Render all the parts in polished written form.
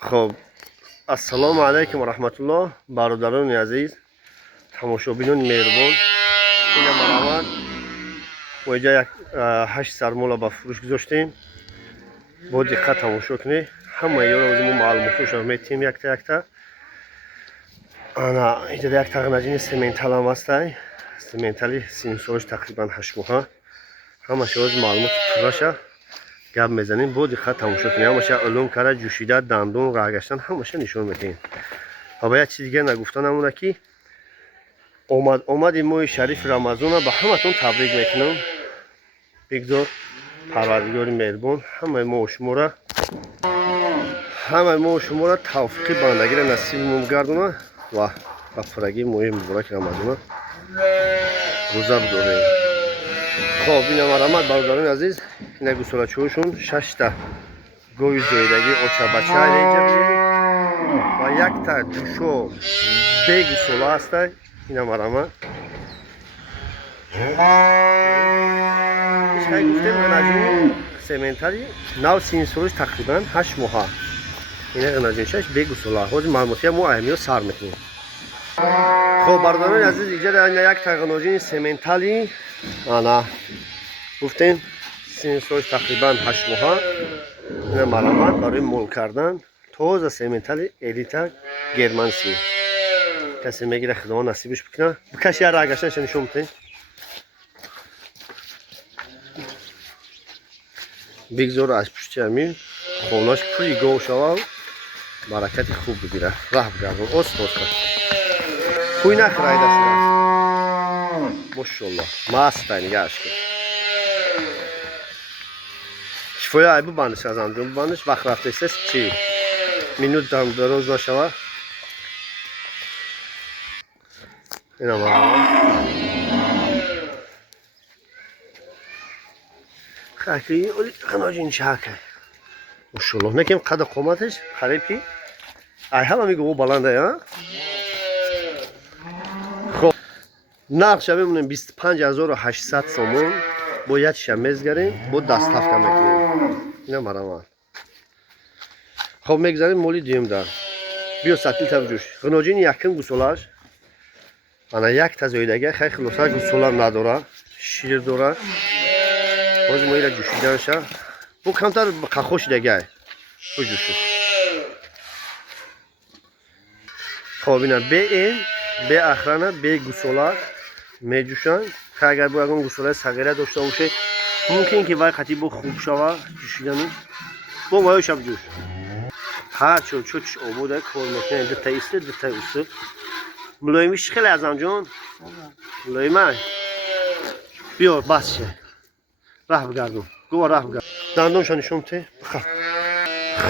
خب السلام علیکم و رحمت الله برادران عزیز تماشابینان مهربان. این مرحمت و اینجا یک 8 سرمولا به فروش گذاشتیم. با دقت تماشا کنید. همه یارو از ما معلوماتش رو میتیم یک تا انا اینجا یک تقنجین سیمنتال هم هست. سیمنتالی سینسورش تقریبا 8 ماه. همش از معلومات پراشه گپ میزنیم. با دقت تماشا کنید. همش علوم کرده جوشیده دندون رگشتن همش نشون میدیم. و باید چیز دیگه نگفتن همونه که اومد ماه شریف رمضان به همتون تبریک میکنم. بگذار پروردگار مهربان همه ما شما را توفیق بندگی را نصیب می‌گردونه و با فرگی ماه مبارک رمضان روزه بداریم. خب این مرحمت برادران عزیز، این گوساله‌چوشون 6 تا گوی زیدگی اوچا بچه اینجا بیاریم و یک تا دوشو به گوساله هست. این مرحمت خیلی گفتیم غناجین سیمنتالی نو سینسورش تقریبا 8 ماه. این غناجینش به گوساله خود معلوماتی ما اهمیت سر میکنیم. خب برادران عزیز اینجا در یک تا غناجین سیمنتالی انا گفتیم سینسورش تقریبا 8 ماه. این مرحمت برای مول کردن تازه سیمنتالی الیتا گرمانسی کسی میگیره خدا نصیبش بکنه. بکش یا رگشش نشون میدین. بگذار از پشت همین خوناش پوری گو شوا برکت خوب بگیره. راه بگردون اوست پوی نخراید اصلا ماشالله مست نگهش کن. شفای ای ببندش از انجام ببندش. وقت رفته است چی مینوت دم دراز نشوه. این هم خاکی اولی غناجین شاکه ماشالله نکیم قد قامتش خریبی ای هم میگه او بلنده ها. خب نقش بمونیم 25800 سومون باید شمیز گریم با دست هفته میکنیم. اینا مرحمت. خب میگذاریم مولی دیم دار بیا سطیل تبجوش غناجین یکم گوساله‌اش انا یک تا زایدگی خیلی خلاصه گوساله نداره شیر داره. باز ما ایره جوشیدن شه بو کمتر خوش دیگه بو جوشید. خب اینا به این به اخرانه به گوساله می جوشن که اگر بو اگه گوساله صغیره داشته باشه ممکن که وقتی بو خوب شوه جوشیدن بو مایه شب جوش هر چون چوچ آبوده کار میکنه. دو تا ایسته دو تا ایسته ملایمیش خیلی ازم جان ملایمه بیا بس شه راه بگردم گوه راه بگردم. دندونش نشون ته بخواه.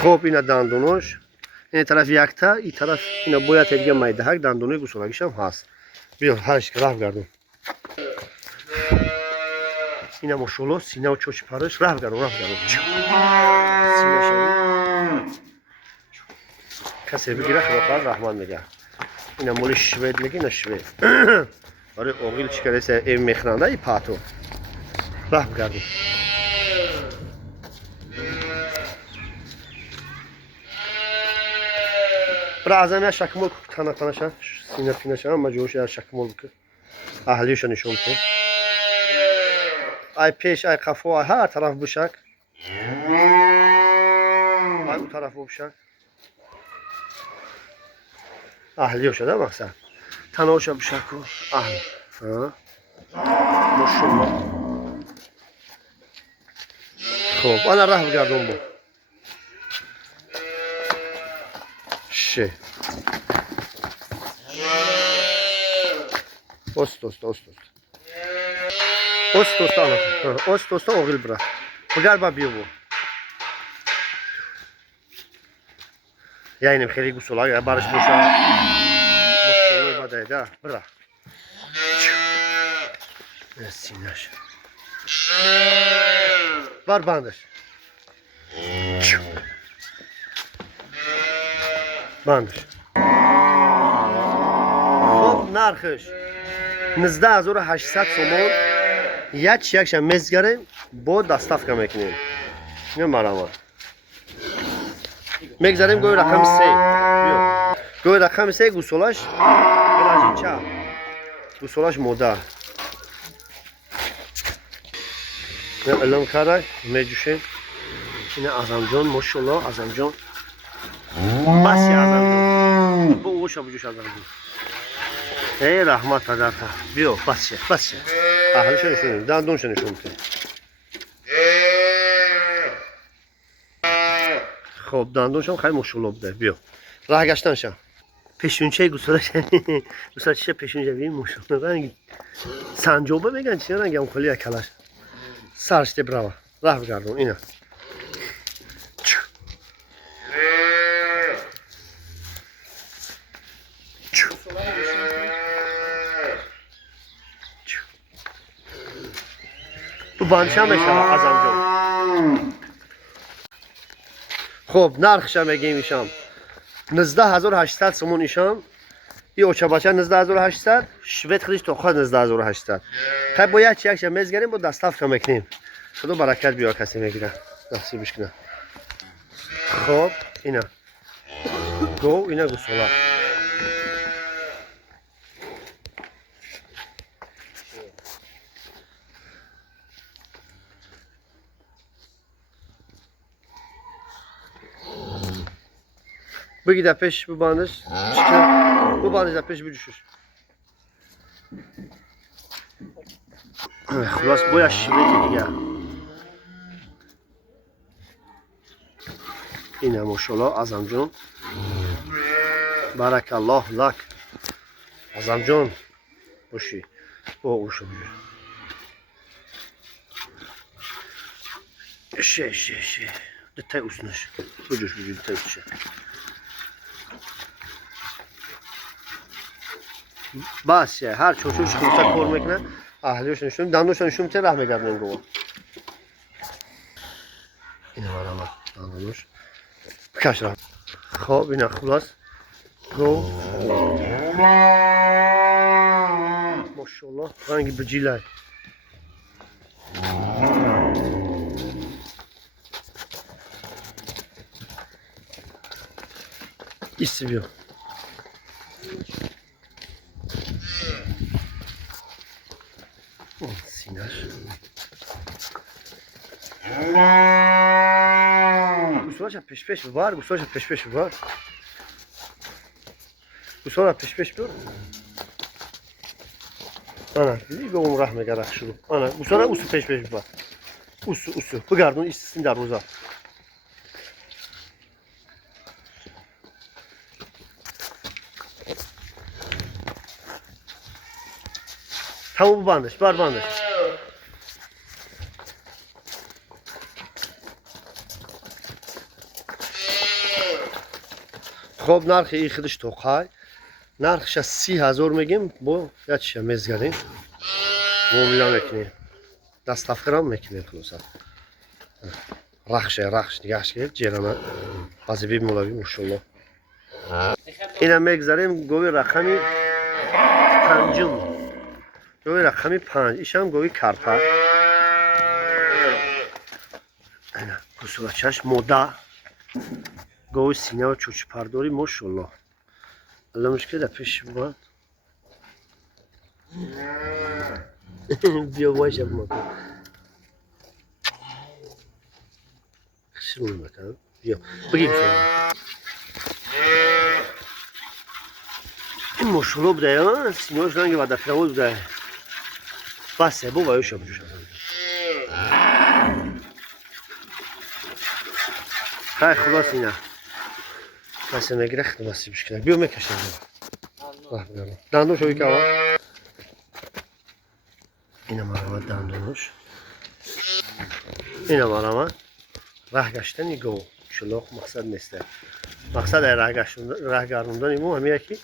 خب اینا دندونش این طرف یک تا این طرف اینا باید دیگه میده هک دندونه گوسالگیش هم هست. بیا هرش راه بگردم. اینا ماشالله سینه و چوچ پرش راه بگردم سینه شدی کسی بگیره خدا رحمان میگه. اینا مولی شوید میگه نه شوید برای اوغیل چیکاره سه ایم میخرانده ای پاتو راه بگردم. برای ازم شکمول تنه تنشه سینه پینشه هم مجبورش شکمول بکن اهلیش نشون بده. ای پیش ای قفو ای هر طرف بشک ای اون طرف بشک اهلیش شده مقصد تنهاش بشک و اهل ماشالله. خب انا راه بگردم با شه اوست اوغیل برا بگرد با بیو بو یعنی خیلی گوساله برش بوشه ماشالله بده ده برا سینش بر بندش بندش. خب نرخش 19800 سومون یکش مزگره با دستافکه میکنیم. نه مرحمت میگذاریم گوی رقم 3 بیا گوی رقم 3 گوسولاش بلاجینچا گوسولاش مادر نه علم کرده میجوشیم اینه ازمجان ماشاءالله ازمجان بسی ازمجان با اوشا بجوش ازمجان ای رحمت پدرتا بیا بسی اهلش نشونیم دندونش نشون میده خب دندونش هم خیلی ماشاءالله بوده بیا راه گشتنشم پیشونچه گوسالاش گوسالاش پیشونچه ببین ماشاءالله رنگ سنجابه میگن چی رنگم کلی کلاش سرشته براوا راه بگردون اینا bu banşa mesela azamcı. خب نرخش هم بگیم ایشان 19800 سومون ایشان این اوچه باشه 19800 شوید خودش تو خود 19800 خب باید چی اکش میزگریم با دستاف کم میکنیم خدا برکت بیا کسی میگیره نصیبش کنه خب اینا گو اینا گوسولا Bu gider peş bu bandaj çıkıyor. Bu bandajda peş bir düşür. Xullas bu yaş şiveti diye. Yine maşallah azamcan. Barakallah lak. Azamcan. Bu şey. Bu uşu. Şey. Detay usnuş. Bucuş detay usnuş. بس هر چوچوش خودش کار میکنه اهلیش نشون دندونش نشون میده راه میگردن گو اینا برام دندونش بکش راه خب اینا خلاص گو ماشاءالله رنگی بجیلای istiyor Sinaş. Gusulaş peş var, gusulaş peş var. Gusulaş peş dur. Ana, bir umrah megarak şunu. Ana, gusulaş usu peş var. Usu. Bu gardın işsizin der uza. Tamam bu bandaj, var bandaj. خب نرخ این خودش توقعی نرخش 30,000 میگیم با یا چیه میزگریم مومیلا میکنیم دست افکرام میکنیم خلاصا رخش نگهش کرد جیرانه بازی بیم مولوی ماشاءالله این هم میگذاریم گوی رقمی پنجم گوی رقمی 5 ایش هم گوی کرپا اینا گسولاچش مودا گوی سینه و چوچ پرداری ماشاءالله الله مشکل در پیش بود بیا باشه بمکن خشمون بکنم بیا بگیم شما این ماشاءالله بوده یا سینه هاش رنگ بعد افرامو بوده بسه بو بایوش هم جوش خیلی خلاص اینه بسه نگیره خیلی بسی بشکنه بیو میکشن دندون شوی که آقا اینه مرامت دندونش اینه مرامت راه گشتنی گو شلوغ مقصد نیسته مقصد راه گردوندن ایمو همیه که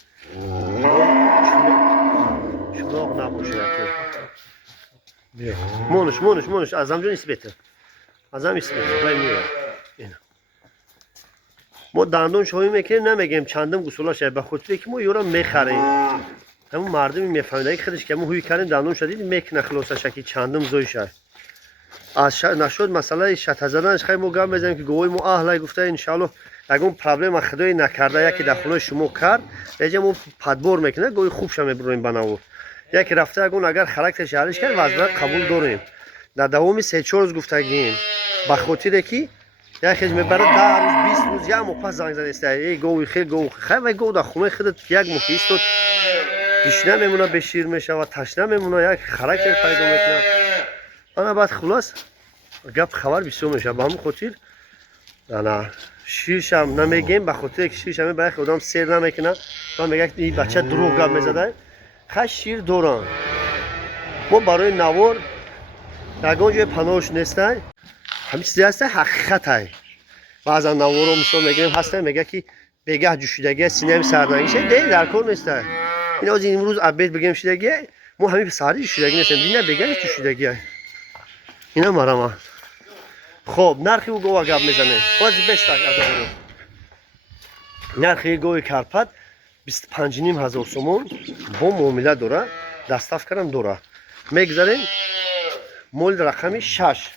شلوغ نباشه یکی مونش ازمجون ایست بهتر ازم ایست بهتر باید میره اینه ما دندون شوی میکنیم نمیگیم چندم گسولاش به خود که ما یورا میخریم همون مردمی میفهمیدن که خودش که ما هوی کردیم دندون شدید میکنه خلاصه شکی چندم زوی شد از نشد مسئله شت زدنش خیلی ما گام بزنیم که گوی ما اهلای گفته ان شاء الله اگه پرابلم خدای نکرده یکی در خونه شما کرد اجا پدبار میکنه گوی خوب شما برویم بناور یکی رفته اگر خرکتش حلش کرد وضعیت قبول داریم در دوام 3-4 روز گفتگیم به خاطر که یکی میبره 10 روز 20 روز یا مو پس زنگ زده است ای گوی خیلی گوی خیلی و گو در خونه خودت یک مخیش تو تشنه میمونه به شیر میشه و تشنه میمونه یک خرکت پیدا میکنه انا بعد خلاص گپ خبر بسیار میشه به همون خاطر نه شیرش هم نمیگیم به خاطر که شیرش هم برای خودم سیر نمیکنه و میگه این بچه دروغ گپ میزده خیلی شیر دوران ما برای نوار یکان جای پناهش نیستن همین چیزی هست حقیقت های بعضا نوار رو مثلا میگیم هستن میگه که بگه جوشیدگی سینه سرنگیشه دیگه در کار نیسته این از امروز عبید بگیم شیدگی ما همین سری جوشیدگی نیستیم دیگه بگه جوشیدگی اینا مرا خب نرخی او گوه گب میزنه بازی بست اگر نرخی گوه کرپت 25,500 سومون با معامله داره دستاف کردم داره میگذاریم مول رقمی 6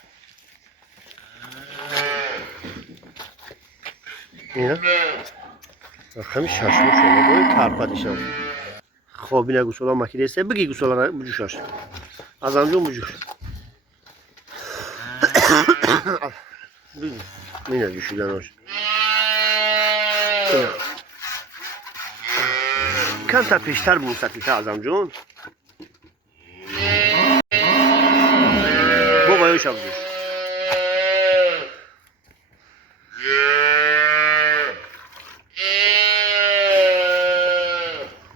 اینا رقمی 6 شما گوه کرپتشم خب اینا گوسولا مکیده است بگی گوسولا رو بجوشاش از همجون بجوش اینه جوشیدناش کم تا پیشتر بود سطحیتر ازم جون با بایوش هم جوش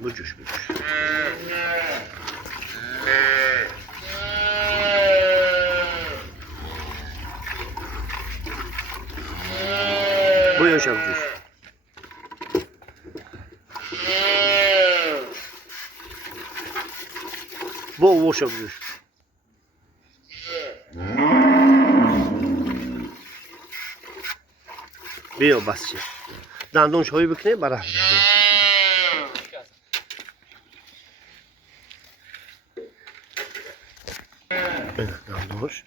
بجوش بایوش هم جوش با ووش هم جوش بیا بس چه دندونش هایی بکنه برای دندونش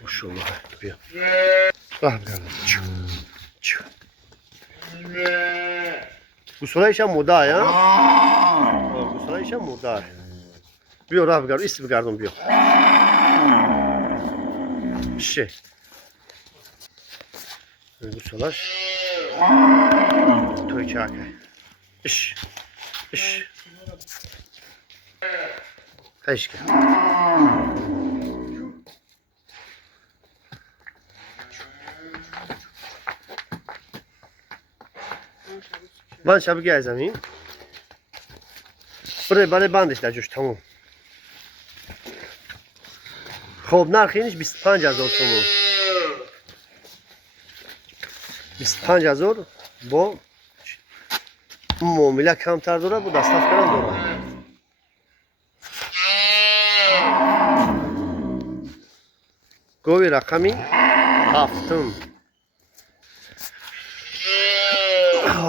ماشاءالله بیا راه بگردم گوسولایش هم مدعی ها گوسولایش هم مدعی بیا راه بگردم ایست بگردم بیا شه گوسولاش توی چاکه اش خیش کرد من شبگی از زمین برای بندش در جوش تموم خب نرخینش 25,000 تومان 25,000 با معامله کمتر داره با دستاف کردن داره گوی رقمی 7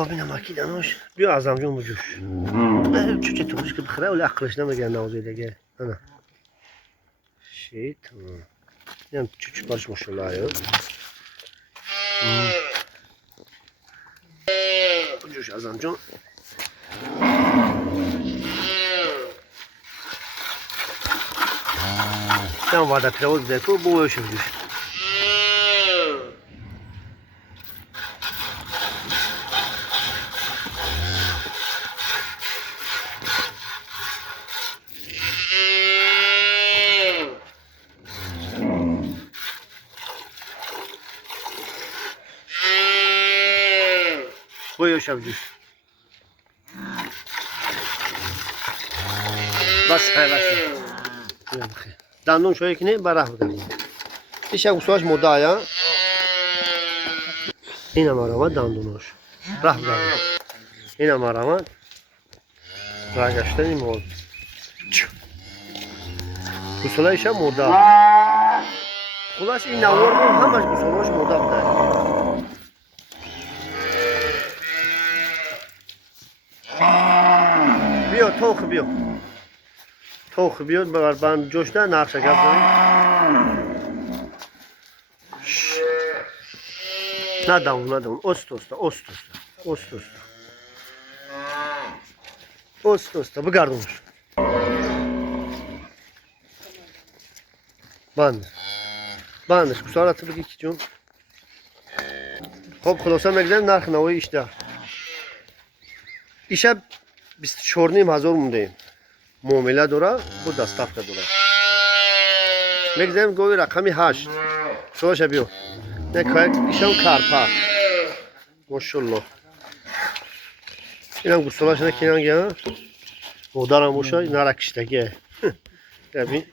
خب اینم اکی دانوش بیا از همجون بجوش چه توش که بخره ولی عقلش نمیگه نوازه دیگه نه شیط اینم چوچ برش ماشالله یا بجوش از همجون اینم وارده پیروز بده تو بویش بجوش بویش بجوش بس دندون شوی کنه براه بگردیم ایش یک گوساش مدعی این هم آرامد دندوناش راه بگردیم این هم آرامد رگشتنی مول گوسالایش هم مدعی خلاص این نوار بود همش گوسالاش مدعی بوده بیا توخ بیا توخ بیاد ببر بند جوشته نقشه گفت ندون اوست بگردونش بندش گوسالاتı بگی کی جون خب خلاصه میگذاریم نرخ نوای ایشته ایشه 24,500 مونده معامله داره bu دستافت داره میگذاریم گوی رقمی 8 شوش بیو نه ایشم karpa ماشاءالله اینم گوسالاشونه کنن گیا مدارم boşa narak işteki tabii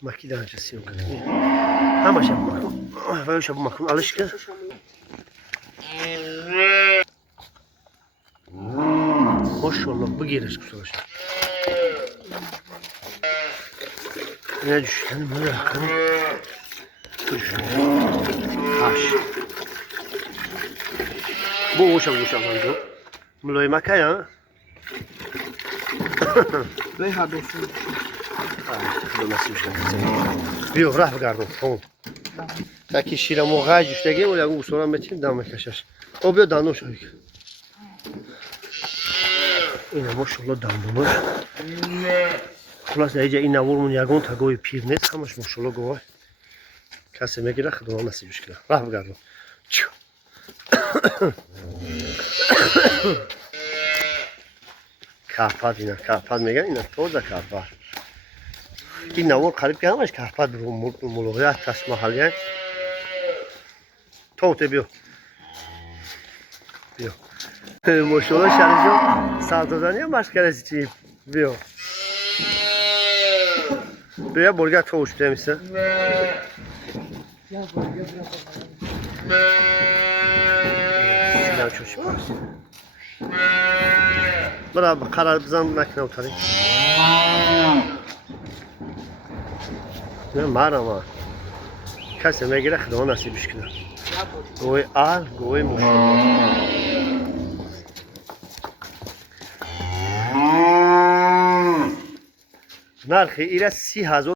makine acısı yok ama şey bakın böyle şey bakın alışkın maşallah bu giriş kusalaş ne düştü böyle bakın taş bu hoşa lan ملوی مکه به هدوسون بیو راه بگردم تون تاکی شیر موقع جوشتگی و لگو گوسولا میتیم دم کشش او بیا دانو شوی اینا ماشاءالله دندونش خلاص اینجا این نورمون یگان تا گوی پیر نیست همش ماشاءالله گوی کسی میگیره خدا نصیبش کنه راه بگردم karpat اینا karpat میگن اینا توزه karpat این نوار قریب که همش karpat ملوغیت تست محلیه توته بیو ماشاءالله شریف سردازانی هم مشکلسی چی بیو بیا برگر توش میشه سیلام چوشی پاس برای قرار بزن مکنه اوتاری نه مرا کسی میگیره خدا نصیبش کنه گوی آل گوی ماشاءالله نرخی ایره 30,000